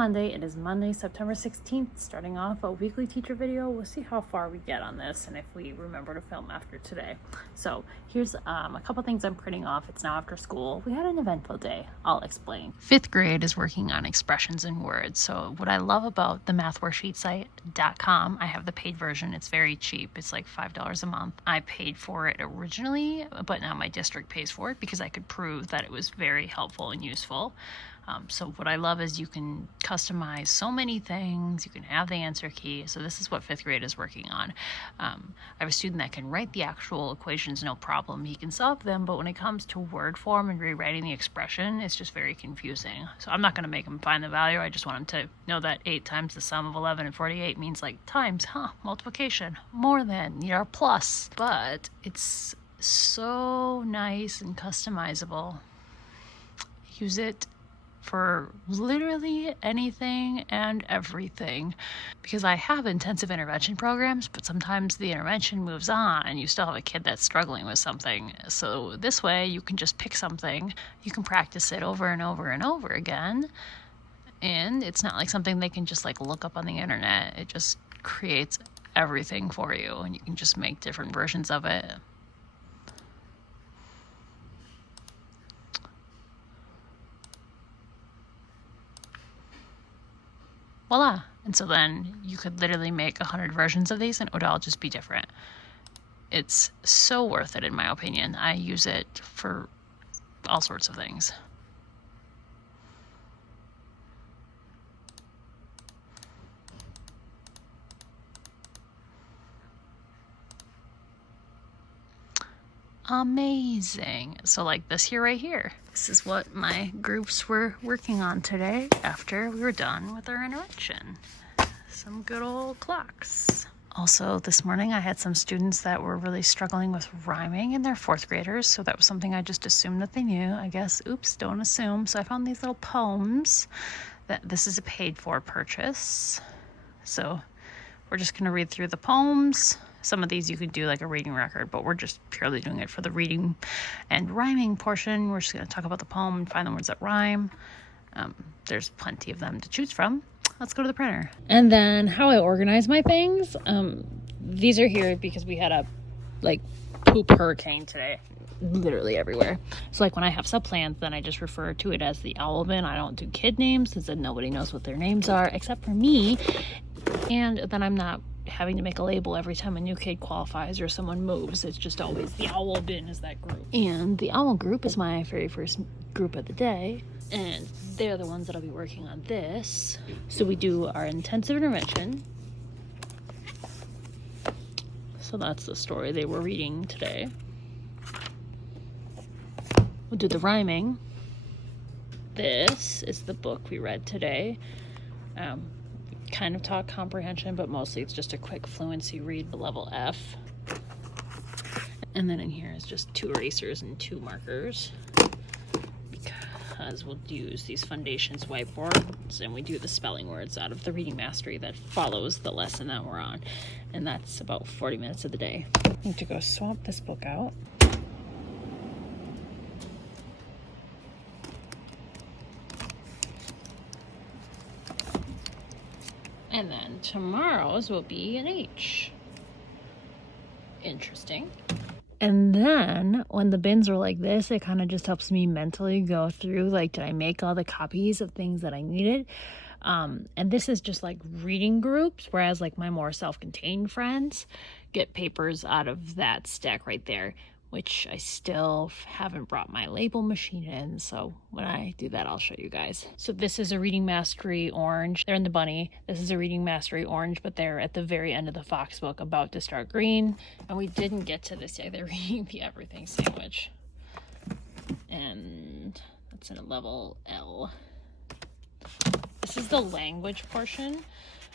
Monday. It is Monday, September 16th, starting off a weekly teacher video. We'll see how far we get on this and if we remember to film after today. So here's a couple things I'm printing off. It's now after school. We had an eventful day. I'll explain. 5th grade is working on expressions in words. So what I love about the mathworksheetsite.com, I have the paid version. It's very cheap. It's like $5 a month. I paid for it originally, but now my district pays for it because I could prove that it was very helpful and useful. So what I love is you can customize so many things. You can have the answer key. So this is what 5th grade is working on. I have a student that can write the actual equations, no problem. He can solve them, but when it comes to word form and rewriting the expression, it's just very confusing. So I'm not going to make him find the value. I just want him to know that 8 times the sum of 11 and 48 means like times, multiplication, more than, plus. But it's so nice and customizable. Use it for literally anything and everything, because I have intensive intervention programs, but sometimes the intervention moves on and you still have a kid that's struggling with something. So this way you can just pick something, you can practice it over and over and over again, and it's not like something they can just like look up on the internet. It just creates everything for you and you can just make different versions of it. Voila. And so then you could literally make 100 versions of these and it would all just be different. It's so worth it in my opinion. I use it for all sorts of things. Amazing. So like this here right here. This is what my groups were working on today after we were done with our intervention. Some good old clocks. Also this morning I had some students that were really struggling with rhyming, and they're 4th graders, so that was something I just assumed that they knew. I guess, oops, don't assume. So I found these little poems. This is a paid for purchase. So we're just gonna read through the poems. Some of these you could do like a reading record, but we're just purely doing it for the reading and rhyming portion. We're just going to talk about the poem and find the words that rhyme. There's plenty of them to choose from. Let's go to the printer. And then how I organize my things. These are here because we had a poop hurricane today, literally everywhere. So like when I have subplans, then I just refer to it as the owl bin. I don't do kid names since then nobody knows what their names are except for me. And then I'm not having to make a label every time a new kid qualifies or someone moves. It's just always the owl bin is that group. And the owl group is my very first group of the day, and they're the ones that I'll be working on this. So we do our intensive intervention. So that's the story they were reading today. We'll do the rhyming. This is the book we read today. Kind of taught comprehension, but mostly it's just a quick fluency read, level F. And then in here is just 2 erasers and 2 markers, because we'll use these Foundations whiteboards and we do the spelling words out of the reading mastery that follows the lesson that we're on. And that's about 40 minutes of the day. I need to go swap this book out. And then tomorrow's will be an H. Interesting. And then when the bins are like this, it kind of just helps me mentally go through, like, did I make all the copies of things that I needed? And this is just like reading groups, whereas like my more self-contained friends get papers out of that stack right there, which I still haven't brought my label machine in. So when I do that, I'll show you guys. So this is a reading mastery orange. They're in the bunny. This is a reading mastery orange, but they're at the very end of the Fox book, about to start green. And we didn't get to this yet. They're reading the everything sandwich. And that's in a level L. This is the language portion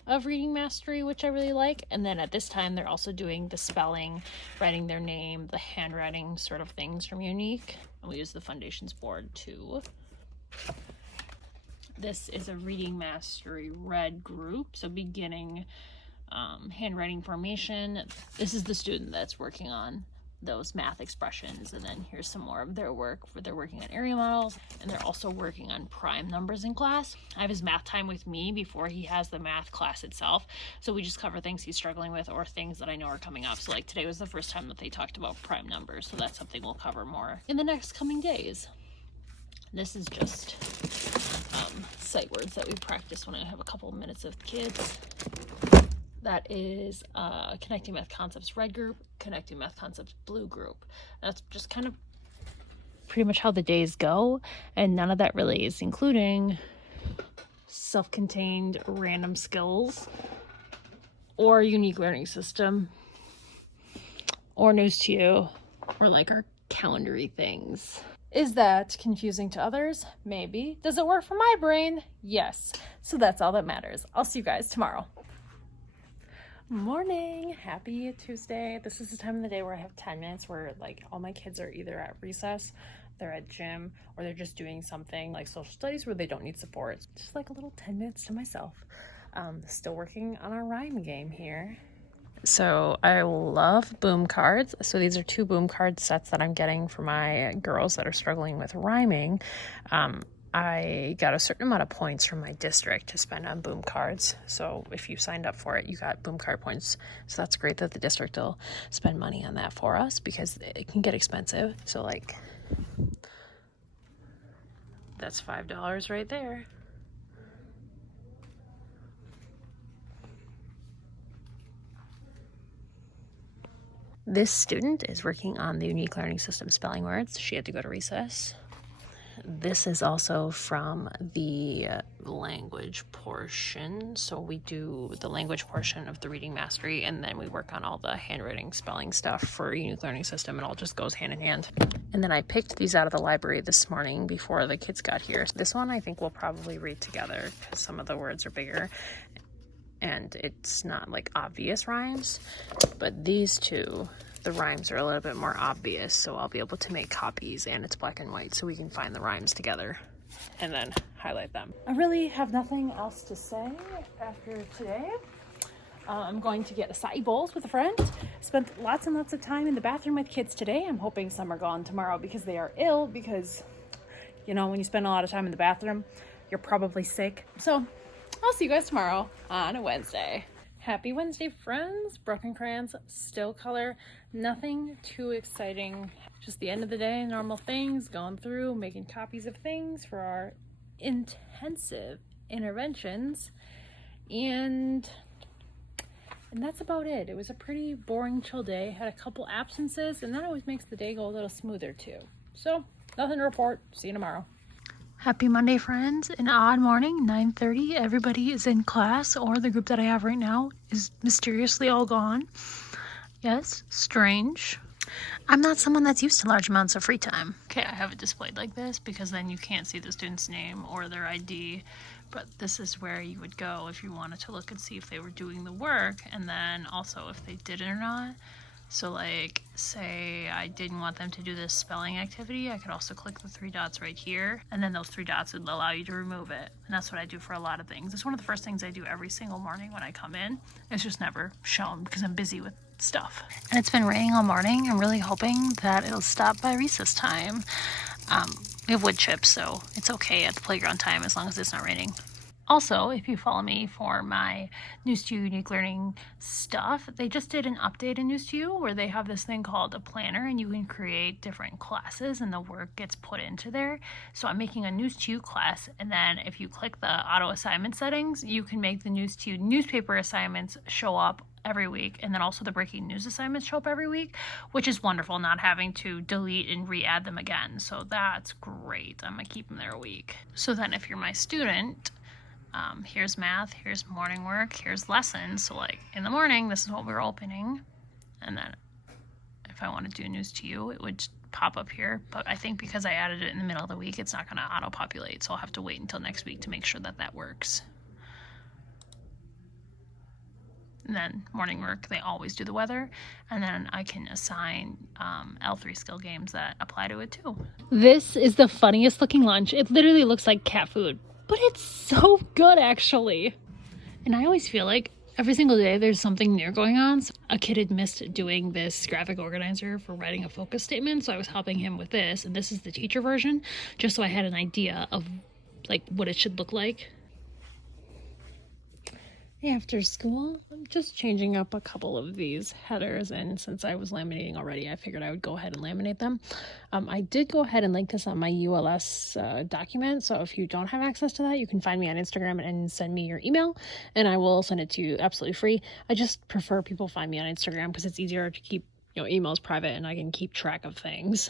of reading mastery, which I really like. And then at this time they're also doing the spelling, writing their name, the handwriting sort of things from Unique, and we use the Foundations board too. This is a reading mastery red group, so beginning handwriting formation. This is the student that's working on those math expressions. And then here's some more of their work where they're working on area models, and they're also working on prime numbers in class. I have his math time with me before he has the math class itself, so we just cover things he's struggling with or things that I know are coming up. So like today was the first time that they talked about prime numbers, so that's something we'll cover more in the next coming days. This is just sight words that we practice when I have a couple of minutes with kids. That is Connecting Math Concepts red group, Connecting Math Concepts blue group. That's just kind of pretty much how the days go, and none of that really is including self-contained random skills or unique learning system or news to you or like our calendary things. Is that confusing to others? Maybe. Does it work for my brain? Yes. So that's all that matters. I'll see you guys tomorrow. Morning. Happy Tuesday. This is the time of the day where I have 10 minutes where like all my kids are either at recess, they're at gym, or they're just doing something like social studies where they don't need support. Just like a little 10 minutes to myself. Still working on our rhyme game here. So I love boom cards. So these are 2 boom card sets that I'm getting for my girls that are struggling with rhyming. I got a certain amount of points from my district to spend on boom cards. So if you signed up for it, you got boom card points. So that's great that the district will spend money on that for us because it can get expensive. So like, that's $5 right there. This student is working on the unique learning system spelling words. She had to go to recess. This is also from the language portion. So we do the language portion of the reading mastery, and then we work on all the handwriting spelling stuff for unique learning system. It all just goes hand in hand. And then I picked these out of the library this morning before the kids got here. This one I think we'll probably read together because some of the words are bigger and it's not like obvious rhymes, but these 2, the rhymes are a little bit more obvious, so I'll be able to make copies, and it's black and white, so we can find the rhymes together and then highlight them. I really have nothing else to say after today. I'm going to get acai bowls with a friend. Spent lots and lots of time in the bathroom with kids today. I'm hoping some are gone tomorrow because they are ill, because, you know, when you spend a lot of time in the bathroom, you're probably sick. So I'll see you guys tomorrow on a Wednesday. Happy Wednesday, friends. Broken crayons, still color, nothing too exciting. Just the end of the day, normal things, going through, making copies of things for our intensive interventions. And that's about it. It was a pretty boring, chill day. Had a couple absences, and that always makes the day go a little smoother too. So, nothing to report. See you tomorrow. Happy Monday, friends. An odd morning, 9:30. Everybody is in class, or the group that I have right now is mysteriously all gone. Yes, strange. I'm not someone that's used to large amounts of free time. Okay, I have it displayed like this because then you can't see the student's name or their ID, but this is where you would go if you wanted to look and see if they were doing the work, and then also if they did it or not. So like, say I didn't want them to do this spelling activity, I could also click the 3 dots right here, and then those 3 dots would allow you to remove it. And that's what I do for a lot of things. It's one of the first things I do every single morning when I come in. It's just never shown because I'm busy with stuff. And it's been raining all morning. I'm really hoping that it'll stop by recess time. We have wood chips, so it's okay at the playground time as long as it's not raining. Also, if you follow me for my News to You Unique Learning stuff, they just did an update in News to You where they have this thing called a planner, and you can create different classes and the work gets put into there. So I'm making a News to You class, and then if you click the auto assignment settings, you can make the News to You newspaper assignments show up every week, and then also the breaking news assignments show up every week, which is wonderful, not having to delete and re-add them again. So that's great. I'm gonna keep them there a week. So then if you're my student, here's math, here's morning work, here's lessons. So like in the morning, this is what we're opening. And then if I want to do News to You, it would pop up here. But I think because I added it in the middle of the week, it's not going to auto-populate. So I'll have to wait until next week to make sure that that works. And then morning work, they always do the weather. And then I can assign L3 skill games that apply to it too. This is the funniest looking lunch. It literally looks like cat food. But it's so good, actually. And I always feel like Every single day there's something new going on. So a kid had missed doing this graphic organizer for writing a focus statement, so I was helping him with this, and this is the teacher version, just so I had an idea of like what it should look like. After school, I'm just changing up a couple of these headers, and since I was laminating already, I figured I would go ahead and laminate them. I did go ahead and link this on my ULS document, so if you don't have access to that, you can find me on Instagram and send me your email, and I will send it to you absolutely free. I just prefer people find me on Instagram because it's easier to keep emails private, and I can keep track of things.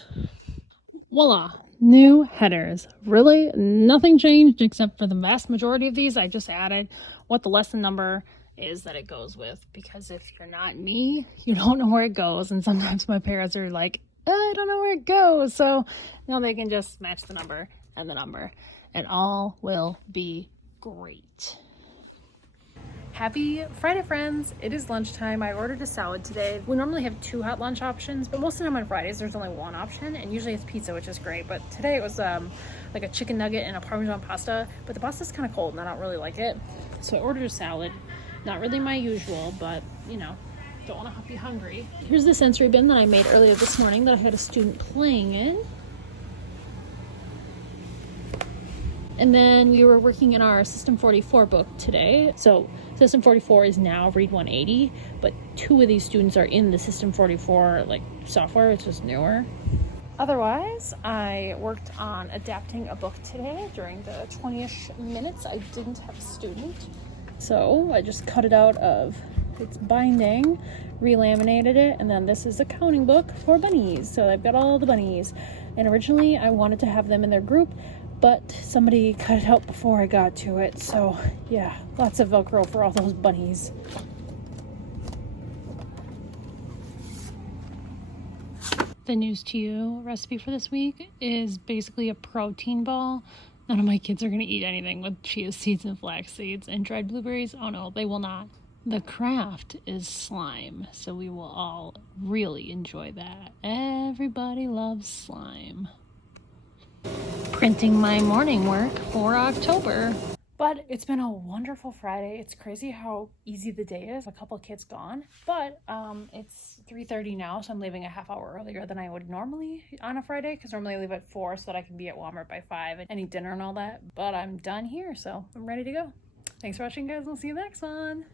Voila, new headers. Really nothing changed except for the vast majority of these. I just added what the lesson number is that it goes with, because if you're not me, you don't know where it goes, and sometimes my parents are like, I don't know where it goes, so now they can just match the number, and all will be great. Happy Friday, friends. It is lunchtime. I ordered a salad today. We normally have 2 hot lunch options, but most of the time on Fridays there's only 1 option, and usually it's pizza, which is great. But today it was like a chicken nugget and a Parmesan pasta, but the pasta's kind of cold and I don't really like it. So I ordered a salad. Not really my usual, but don't want to be hungry. Here's the sensory bin that I made earlier this morning that I had a student playing in. And then we were working in our System 44 book today. So System 44 is now Read 180, but 2 of these students are in the System 44 software, which is newer. Otherwise, I worked on adapting a book today during the 20-ish minutes I didn't have a student. So I just cut it out of its binding, relaminated it, and then this is a counting book for bunnies. So I've got all the bunnies. And originally I wanted to have them in their group, but somebody cut it out before I got to it. So yeah, lots of Velcro for all those bunnies. The news to you recipe for this week is basically a protein ball. None of my kids are going to eat anything with chia seeds and flax seeds and dried blueberries. Oh no, they will not. The craft is slime, so we will all really enjoy that. Everybody loves slime. Printing my morning work for October. But it's been a wonderful Friday. It's crazy how easy the day is. A couple kids gone, but it's 3:30 now, so I'm leaving a half hour earlier than I would normally on a Friday, because normally I leave at 4 so that I can be at Walmart by 5 and eat dinner and all that. But I'm done here, so I'm ready to go. Thanks for watching, guys. I'll see you in the next one.